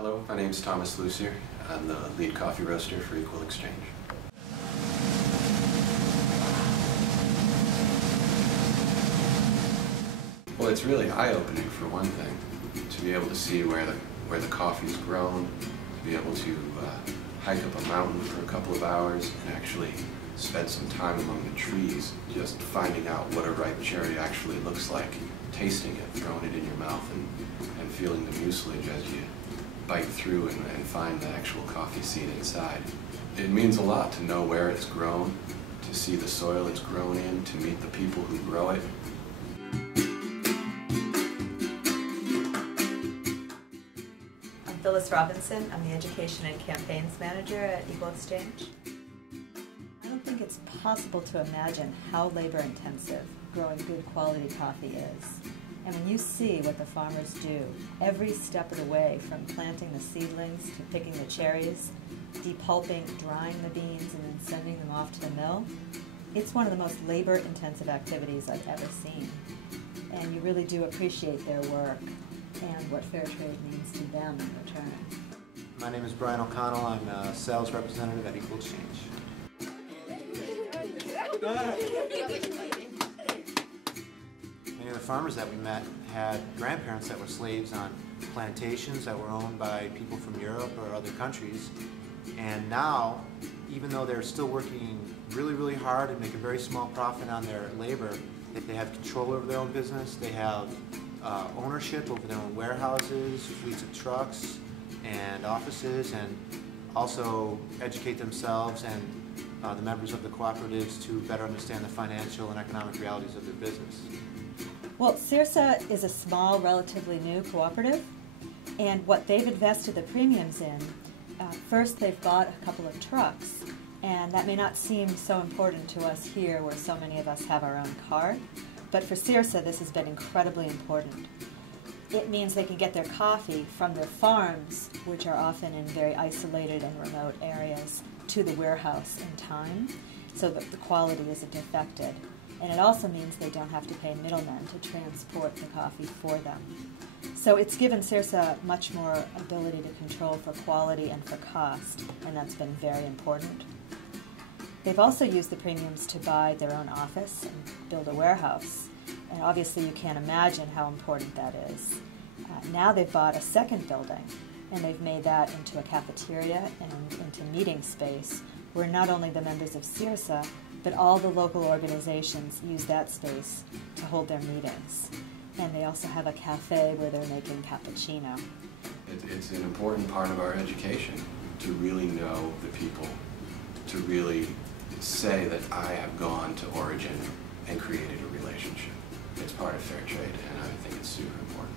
Hello, my name's Thomas Lucier. I'm the lead coffee roaster for Equal Exchange. Well, it's really eye-opening for one thing, to be able to see where the coffee's grown, to be able to hike up a mountain for a couple of hours and actually spend some time among the trees just finding out what a ripe cherry actually looks like, tasting it, throwing it in your mouth and feeling the mucilage as you bite through and find the actual coffee seed inside. It means a lot to know where it's grown, to see the soil it's grown in, to meet the people who grow it. I'm Phyllis Robinson. I'm the Education and Campaigns Manager at Equal Exchange. I don't think it's possible to imagine how labor-intensive growing good quality coffee is. And when you see what the farmers do every step of the way, from planting the seedlings to picking the cherries, depulping, drying the beans, and then sending them off to the mill, it's one of the most labor-intensive activities I've ever seen. And you really do appreciate their work and what fair trade means to them in return. My name is Brian O'Connell. I'm a sales representative at Equal Exchange. Many of the farmers that we met had grandparents that were slaves on plantations that were owned by people from Europe or other countries. And now, even though they're still working really, really hard and make a very small profit on their labor, they have control over their own business. They have ownership over their own warehouses, fleets of trucks, and offices, and also educate themselves and the members of the cooperatives to better understand the financial and economic realities of their business. Well, CIRSA is a small, relatively new cooperative, and what they've invested the premiums in, first they've bought a couple of trucks, and that may not seem so important to us here where so many of us have our own car, but for CIRSA this has been incredibly important. It means they can get their coffee from their farms, which are often in very isolated and remote areas, to the warehouse in time, so that the quality isn't affected. And it also means they don't have to pay middlemen to transport the coffee for them. So it's given CIRSA much more ability to control for quality and for cost, and that's been very important. They've also used the premiums to buy their own office and build a warehouse. And obviously you can't imagine how important that is. Now they've bought a second building, and they've made that into a cafeteria and into meeting space, where not only the members of CIRSA, but all the local organizations use that space to hold their meetings. And they also have a cafe where they're making cappuccino. It's an important part of our education to really know the people, to really say that I have gone to origin and created a relationship. It's part of fair trade, and I think it's super important.